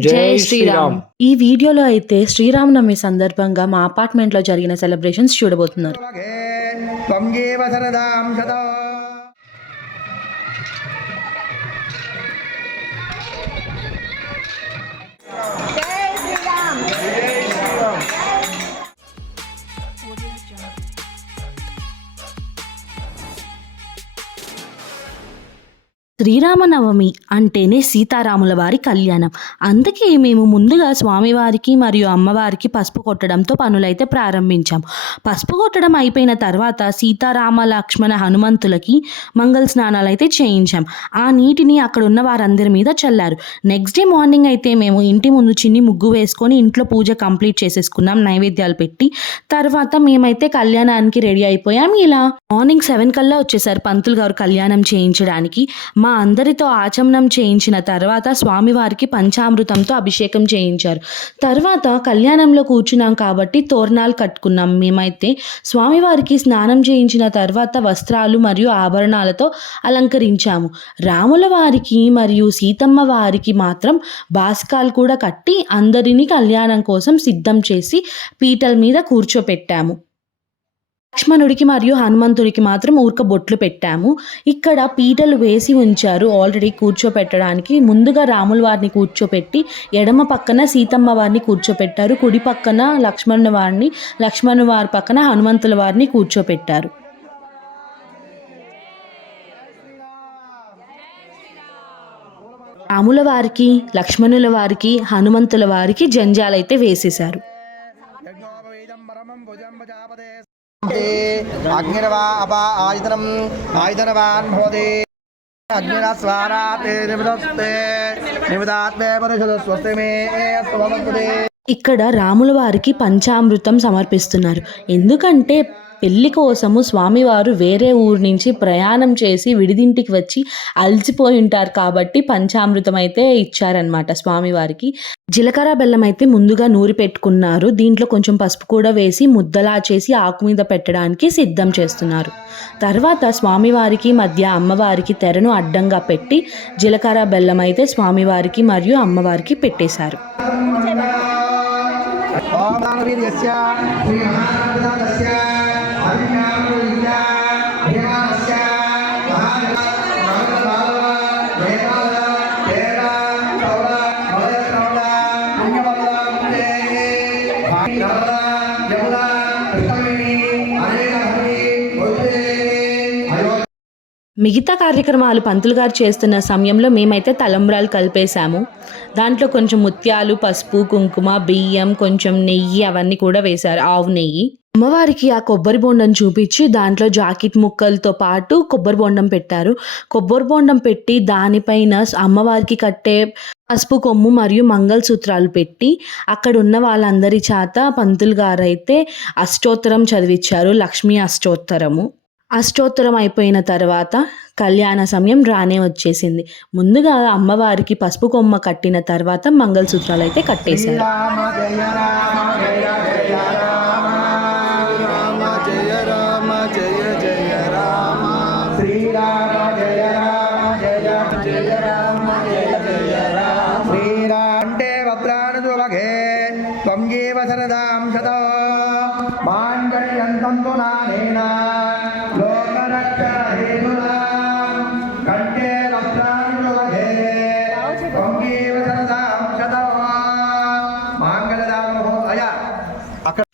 జై శ్రీరామ్. ఈ వీడియోలో అయితే శ్రీరామనవమి సందర్భంగా మా అపార్ట్మెంట్ లో జరిగిన సెలబ్రేషన్స్ చూడబోతున్నారు. శ్రీరామనవమి అంటేనే సీతారాముల వారి కళ్యాణం. అందుకే మేము ముందుగా స్వామివారికి మరియు అమ్మవారికి పసుపు కొట్టడంతో పనులైతే ప్రారంభించాం. పసుపు కొట్టడం అయిపోయిన తర్వాత సీతారామ లక్ష్మణ హనుమంతులకి మంగళ స్నానాలు అయితే చేయించాం. ఆ నీటిని అక్కడ ఉన్న వారందరి మీద చల్లారు. నెక్స్ట్ డే మార్నింగ్ అయితే మేము ఇంటి ముందు చిన్ని ముగ్గు వేసుకొని ఇంట్లో పూజ కంప్లీట్ చేసేసుకున్నాం, నైవేద్యాలు పెట్టి. తర్వాత మేమైతే కళ్యాణానికి రెడీ అయిపోయాం. ఇలా మార్నింగ్ 7 కల్లా వచ్చేసారు పంతులు గారు కళ్యాణం చేయించడానికి. మా అందరితో ఆచమనం చేయించిన తర్వాత స్వామివారికి పంచామృతంతో అభిషేకం చేయించారు. తర్వాత కళ్యాణంలో కూర్చున్నాం కాబట్టి తోరణాలు కట్టుకున్నాం. మేమైతే స్వామివారికి స్నానం చేయించిన తర్వాత వస్త్రాలు మరియు ఆభరణాలతో అలంకరించాము. రాముల వారికి మరియు సీతమ్మ వారికి మాత్రం బాస్కాలు కూడా కట్టి అందరినీ కళ్యాణం కోసం సిద్ధం చేసి పీటల మీద కూర్చోపెట్టాము. లక్ష్మణుడికి మరియు హనుమంతుడికి మాత్రం ఊరక బొట్లు పెట్టాము. ఇక్కడ పీటలు వేసి ఉంచారు ఆల్రెడీ కూర్చోపెట్టడానికి. ముందుగా రాముల వారిని కూర్చోపెట్టి ఎడమ పక్కన సీతమ్మ వారిని కూర్చోపెట్టారు. కుడి పక్కన లక్ష్మణుల వారి పక్కన హనుమంతుల వారిని కూర్చోపెట్టారు. రాముల వారికి, లక్ష్మణుల వారికి, హనుమంతుల వారికి జంజాలైతే వేసేశారు. అగ్నిర్వా అపా ఆయుధనం ఆయుధనవాన్ భవతి అగ్నిర స్వారాతే నిమిదస్తే నిమిదాత్మే పరిషద స్వస్తి మే స్వమంతుదే. ఇక్కడ రాముల వారికి పంచామృతం సమర్పిస్తున్నారు. ఎందుకంటే పెళ్లి కోసము స్వామివారు వేరే ఊరు నుంచి ప్రయాణం చేసి విడిదింటికి వచ్చి అలసిపోయి ఉంటారు కాబట్టి పంచామృతం అయితే ఇచ్చారనమాట స్వామివారికి. జీలకర్ర బెల్లం అయితే ముందుగా నూరి పెట్టుకున్నారు. దీంట్లో కొంచెం పసుపు కూడా వేసి ముద్దలా చేసి ఆకు మీద పెట్టడానికి సిద్ధం చేస్తున్నారు. తర్వాత స్వామివారికి మధ్య అమ్మవారికి తెరను అడ్డంగా పెట్టి జీలకర్ర బెల్లం అయితే స్వామివారికి మరియు అమ్మవారికి పెట్టేశారు. మిగతా కార్యక్రమాలు పంతులు గారు చేస్తున్న సమయంలో మేమైతే తలంబ్రాలు కలిపేశాము. దాంట్లో కొంచెం ముత్యాలు, పసుపు, కుంకుమ, బియ్యం, కొంచెం నెయ్యి అవన్నీ కూడా వేశారు, ఆవు నెయ్యి. అమ్మవారికి ఆ కొబ్బరి బొండం చూపించి దాంట్లో జాకెట్ ముక్కలతో పాటు కొబ్బరి బొండం పెట్టారు. కొబ్బరి బొండం పెట్టి దానిపైన అమ్మవారికి కట్టే పసుపు కొమ్ము మరియు మంగళసూత్రాలు పెట్టి అక్కడ ఉన్న వాళ్ళందరి చేత పంతులు గారు అయితే అష్టోత్తరం చదివించారు, లక్ష్మీ అష్టోత్తరము. అష్టోత్తరం అయిపోయిన తర్వాత కళ్యాణ సమయం రానే వచ్చేసింది. ముందుగా అమ్మవారికి పసుపు కొమ్మ కట్టిన తర్వాత మంగళసూత్రాలు అయితే కట్టేశారు.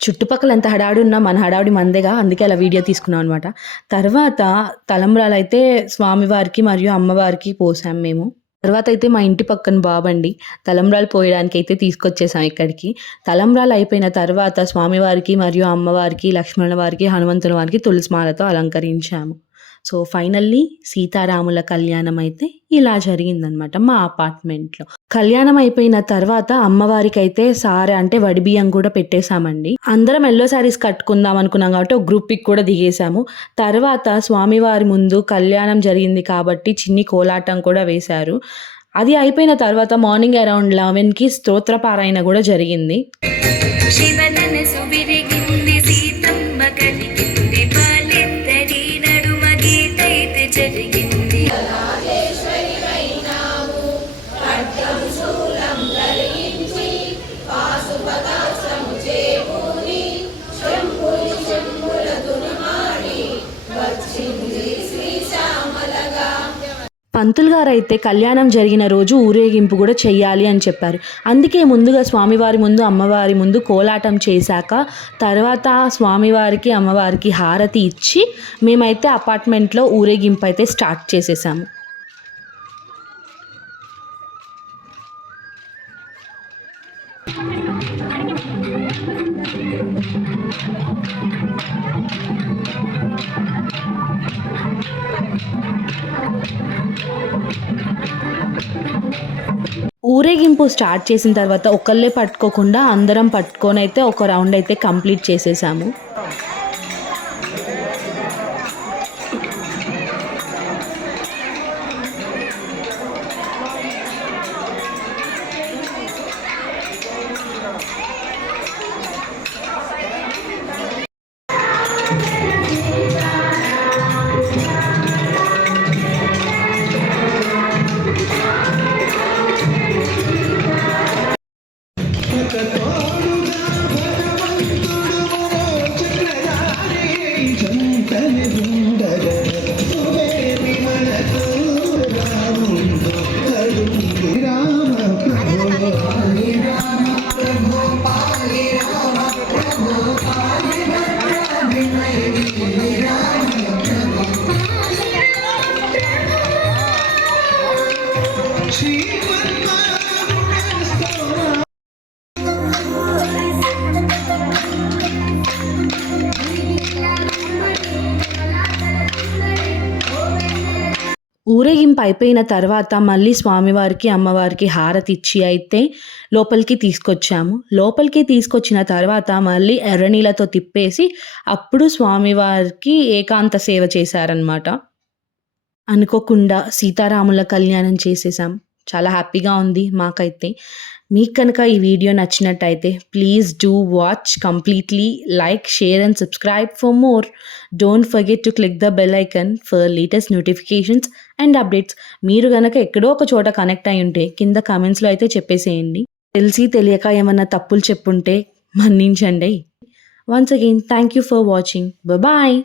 చుట్టుపక్కల ఎంత హడావుడి ఉన్నా మన హడావుడి మందేగా, అందుకే అలా వీడియో తీసుకున్నాం అనమాట. తర్వాత తలంబ్రాలు అయితే స్వామివారికి మరియు అమ్మవారికి పోసాం మేము. తర్వాత అయితే మా ఇంటి పక్కన బాబండి తలంబ్రాలు పోయడానికి అయితే తీసుకొచ్చేసాం ఇక్కడికి. తలంబ్రాలు అయిపోయిన తర్వాత స్వామివారికి మరియు అమ్మవారికి, లక్ష్మణ వారికి, హనుమంతుల వారికి తులసిమాలతో అలంకరించాము. సో ఫైనల్లీ సీతారాముల కళ్యాణం అయితే ఇలా జరిగిందనమాట మా అపార్ట్మెంట్లో. కళ్యాణం అయిపోయిన తర్వాత అమ్మవారికి అయితే సారె అంటే వడి బియ్యం కూడా పెట్టేశామండి. అందరం ఎల్లో శారీస్ కట్టుకుందాం అనుకున్నాం కాబట్టి ఒక గ్రూప్ పిక్ కూడా దిగేశాము. తర్వాత స్వామివారి ముందు కళ్యాణం జరిగింది కాబట్టి చిన్ని కోలాటం కూడా వేశారు. అది అయిపోయిన తర్వాత మార్నింగ్ అరౌండ్ 11కి స్తోత్రపారాయణ కూడా జరిగింది. జరిగింది. పంతులు గారు అయితే కళ్యాణం జరిగిన రోజు ఊరేగింపు కూడా చెయ్యాలి అని చెప్పారు. అందుకే ముందుగా స్వామివారి ముందు అమ్మవారి ముందు కోలాటం చేశాక తర్వాత స్వామివారికి అమ్మవారికి హారతి ఇచ్చి మేమైతే అపార్ట్మెంట్లో ఊరేగింపు అయితే స్టార్ట్ చేసేసాము. ఊరేగింపు స్టార్ట్ చేసిన తర్వాత ఒకళ్ళే పట్టుకోకుండా అందరం పట్టుకొని అయితే ఒక రౌండ్ అయితే కంప్లీట్ చేసేసాము. ఊరేగింపు అయిపోయిన తర్వాత మళ్ళీ స్వామివారికి అమ్మవారికి హారతి ఇచ్చి అయితే లోపలికి తీసుకొచ్చాము. లోపలికి తీసుకొచ్చిన తర్వాత మళ్ళీ ఎర్రనీళ్ళతో తిప్పేసి అప్పుడు స్వామివారికి ఏకాంత సేవ చేశారనమాట. అనుకోకుండా సీతారాముల కళ్యాణం చేసేసాం. చాలా హ్యాపీగా ఉంది మాకైతే. మీకు కనుక ఈ వీడియో నచ్చినట్టయితే please do watch completely, like, share and subscribe for more. Don't forget to click the bell icon for latest notifications and updates. మీరు కనుక ఎక్కడో ఒక చోట కనెక్ట్ అయి ఉంటే కింద కామెంట్స్లో అయితే చెప్పేసేయండి. తెలిసి తెలియక ఏమన్నా తప్పులు చెప్పుంటే మన్నించండి. Once again thank you for watching. Bye.